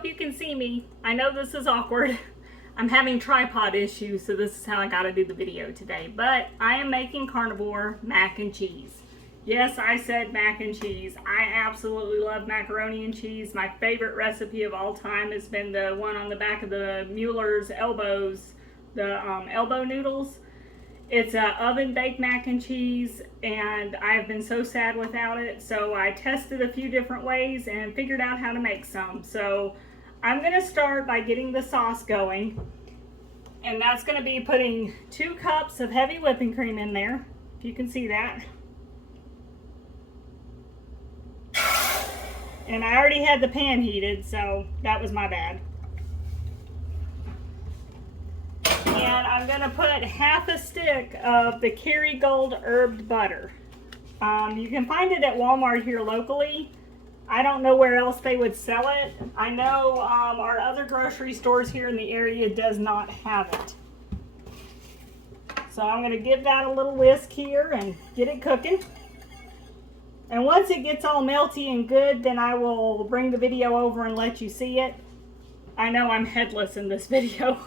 hope you can see me. I know this is awkward. I'm having tripod issues, so this is how I gotta do the video today. But I am making carnivore mac and cheese. Yes, I said mac and cheese. I absolutely love macaroni and cheese. My favorite recipe of all time has been the one on the back of the Mueller's elbows, the elbow noodles. It's a oven baked mac and cheese, and I've been so sad without it. So I tested a few different ways and figured out how to make some. So I'm gonna start by getting the sauce going. And that's gonna be putting 2 cups of heavy whipping cream in there, if you can see that. And I already had the pan heated, so that was my bad. And I'm gonna put half a stick of the Kerry Gold Herbed butter. You can find it at Walmart here locally. I don't know where else they would sell it. I know our other grocery stores here in the area does not have it. So I'm gonna give that a little whisk here and get it cooking. And once it gets all melty and good, then I will bring the video over and let you see it. I know I'm headless in this video.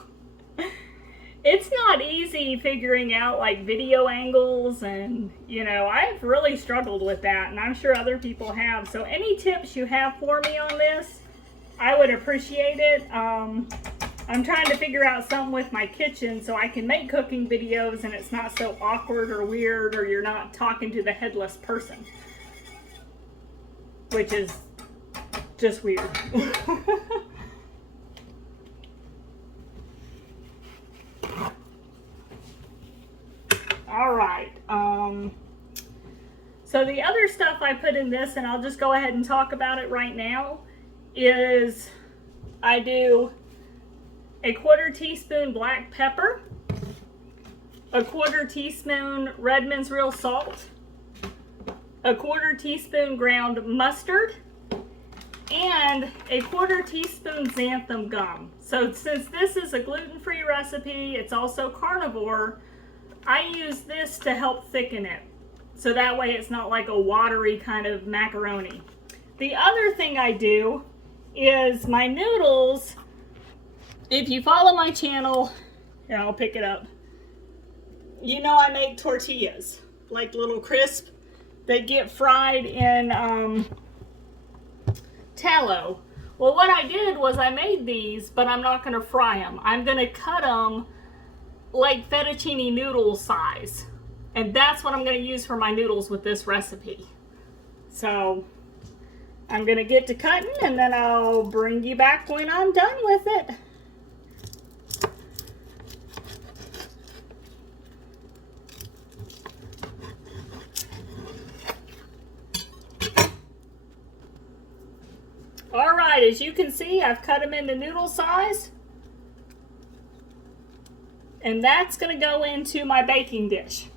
It's not easy figuring out like video angles, and you know, I've really struggled with that, and I'm sure other people have. So any tips you have for me on this, I would appreciate it. I'm trying to figure out something with my kitchen so I can make cooking videos and it's not so awkward or weird, or you're not talking to the headless person, which is just weird. All right, so the other stuff I put in this, and I'll just go ahead and talk about it right now, is I do a 1/4 teaspoon black pepper, a 1/4 teaspoon Redmond's real salt, a 1/4 teaspoon ground mustard, and a 1/4 teaspoon xanthan gum. So since this is a gluten-free recipe, it's also carnivore, I use this to help thicken it. So that way it's not like a watery kind of macaroni. The other thing I do is my noodles, if you follow my channel, here I'll pick it up, you know I make tortillas, like little crisp. They get fried in tallow. Well, what I did was I made these, but I'm not gonna fry them. I'm gonna cut them like fettuccine noodle size. And that's what I'm gonna use for my noodles with this recipe. So I'm gonna get to cutting, and then I'll bring you back when I'm done with it. All right, as you can see, I've cut them into noodle size. And that's gonna go into my baking dish.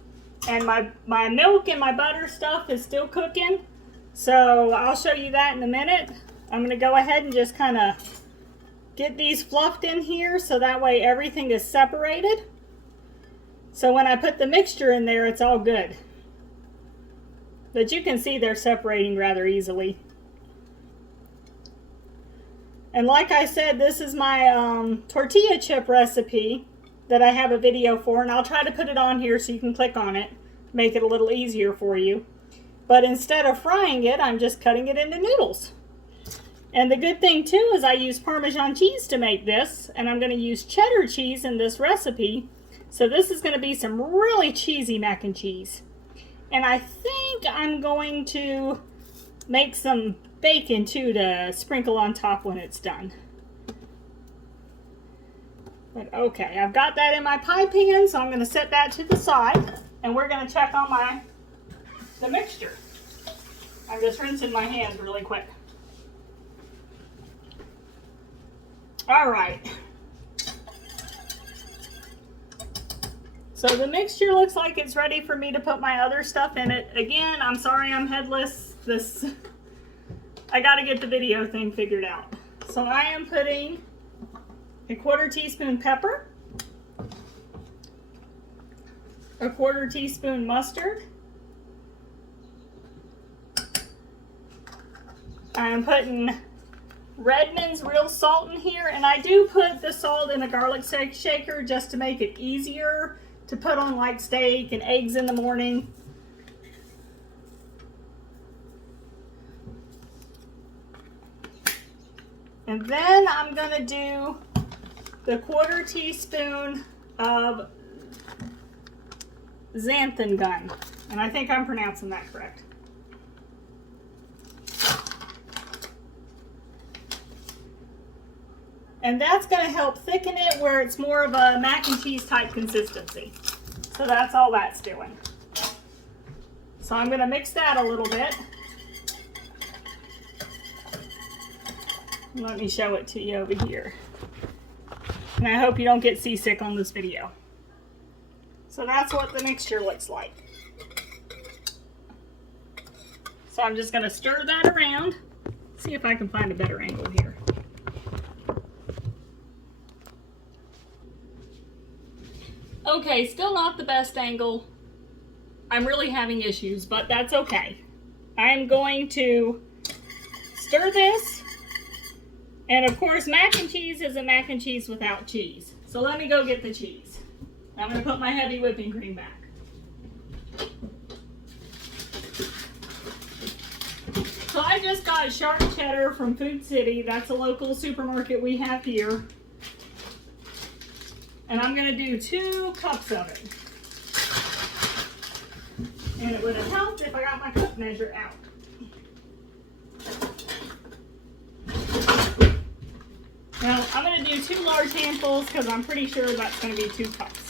And my milk and my butter stuff is still cooking. So I'll show you that in a minute. I'm gonna go ahead and just kind of get these fluffed in here so that way everything is separated. So when I put the mixture in there, it's all good. But you can see they're separating rather easily. And like I said, this is my tortilla chip recipe that I have a video for, and I'll try to put it on here so you can click on it, make it a little easier for you. But instead of frying it, I'm just cutting it into noodles. And the good thing too is I use Parmesan cheese to make this, and I'm going to use cheddar cheese in this recipe. So this is going to be some really cheesy mac and cheese. And I think I'm going to make some bacon too to sprinkle on top when it's done. But okay, I've got that in my pie pan, so I'm going to set that to the side, and we're going to check on the mixture. I'm just rinsing my hands really quick. All right. So the mixture looks like it's ready for me to put my other stuff in it. Again, I'm sorry I'm headless. I got to get the video thing figured out. So I am putting a 1/4 teaspoon pepper, a 1/4 teaspoon mustard. I am putting Redmond's real salt in here, and I do put the salt in a garlic shaker just to make it easier to put on like steak and eggs in the morning. And then I'm gonna do the 1/4 teaspoon of xanthan gum, and I think I'm pronouncing that correct. And that's going to help thicken it where it's more of a mac and cheese type consistency. So that's all that's doing. So I'm going to mix that a little bit. Let me show it to you over here. And I hope you don't get seasick on this video. So that's what the mixture looks like. So I'm just going to stir that around. See if I can find a better angle here. Okay, still not the best angle. I'm really having issues, but that's okay. I'm going to stir this. And of course, mac and cheese isn't mac and cheese without cheese. So let me go get the cheese. I'm going to put my heavy whipping cream back. So I just got sharp cheddar from Food City. That's a local supermarket we have here. And I'm going to do 2 cups of it. And it would have helped if I got my cup measure out. Now, I'm going to do 2 large handfuls because I'm pretty sure that's going to be 2 cups.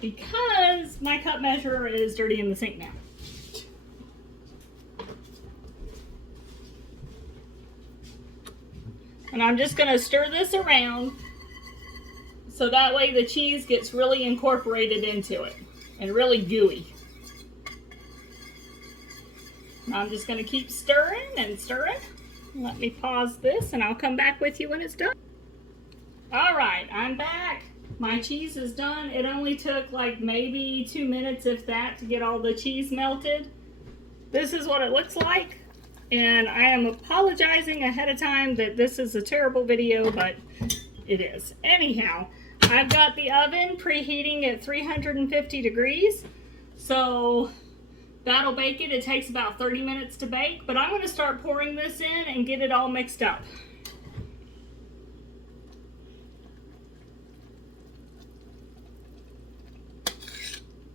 Because my cup measure is dirty in the sink now. And I'm just going to stir this around so that way the cheese gets really incorporated into it and really gooey. And I'm just going to keep stirring and stirring. Let me pause this and I'll come back with you when it's done. All right, I'm back. My cheese is done. It only took like maybe 2 minutes, if that, to get all the cheese melted. This is what it looks like. And I am apologizing ahead of time that this is a terrible video, but it is. Anyhow, I've got the oven preheating at 350 degrees. So that'll bake it. It takes about 30 minutes to bake, but I'm going to start pouring this in and get it all mixed up.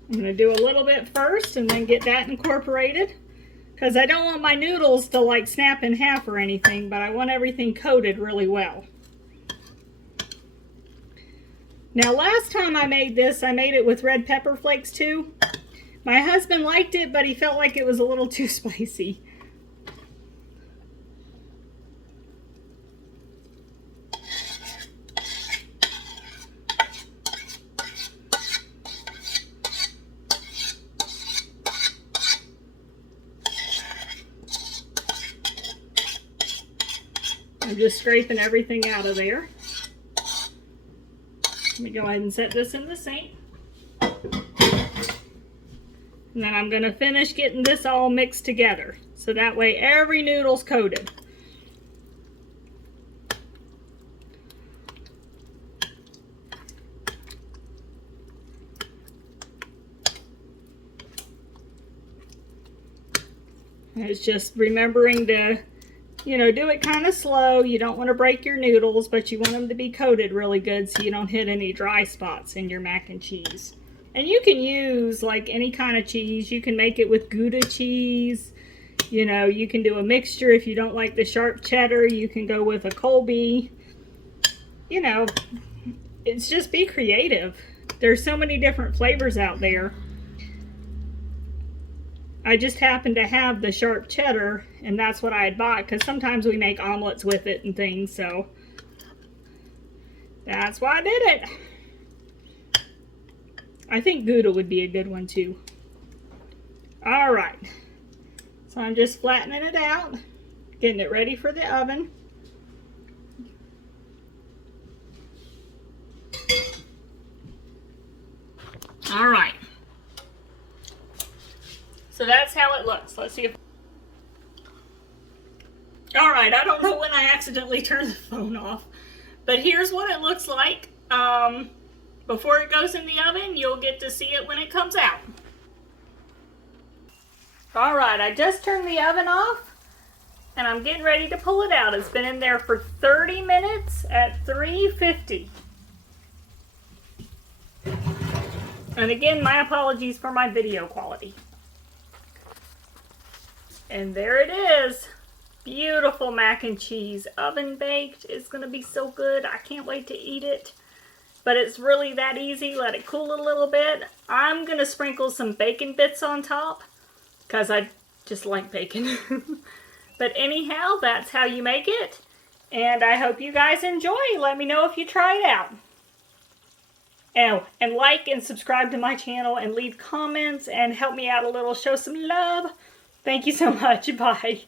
I'm going to do a little bit first and then get that incorporated, because I don't want my noodles to like snap in half or anything, but I want everything coated really well. Now last time I made this, I made it with red pepper flakes too. My husband liked it, but he felt like it was a little too spicy. I'm just scraping everything out of there. Let me go ahead and set this in the sink. And then I'm going to finish getting this all mixed together, so that way every noodle's coated. And it's just remembering to, you know, do it kind of slow. You don't want to break your noodles, but you want them to be coated really good so you don't hit any dry spots in your mac and cheese. And you can use like any kind of cheese. You can make it with Gouda cheese. You know, you can do a mixture. If you don't like the sharp cheddar, you can go with a Colby. You know, it's just be creative. There's so many different flavors out there. I just happened to have the sharp cheddar, and that's what I had bought, because sometimes we make omelets with it and things, so that's why I did it. I think Gouda would be a good one too. All right, so I'm just flattening it out, getting it ready for the oven. All right. So that's how it looks. Let's see if... All right, I don't know when I accidentally turned the phone off, but here's what it looks like. Before it goes in the oven, you'll get to see it when it comes out. All right, I just turned the oven off, and I'm getting ready to pull it out. It's been in there for 30 minutes at 350. And again, my apologies for my video quality. And there it is. Beautiful mac and cheese, oven baked. It's gonna be so good. I can't wait to eat it. But it's really that easy. Let it cool a little bit. I'm gonna sprinkle some bacon bits on top because I just like bacon. But anyhow, that's how you make it. And I hope you guys enjoy. Let me know if you try it out. Oh, and like and subscribe to my channel and leave comments and help me out a little. Show some love. Thank you so much. Bye.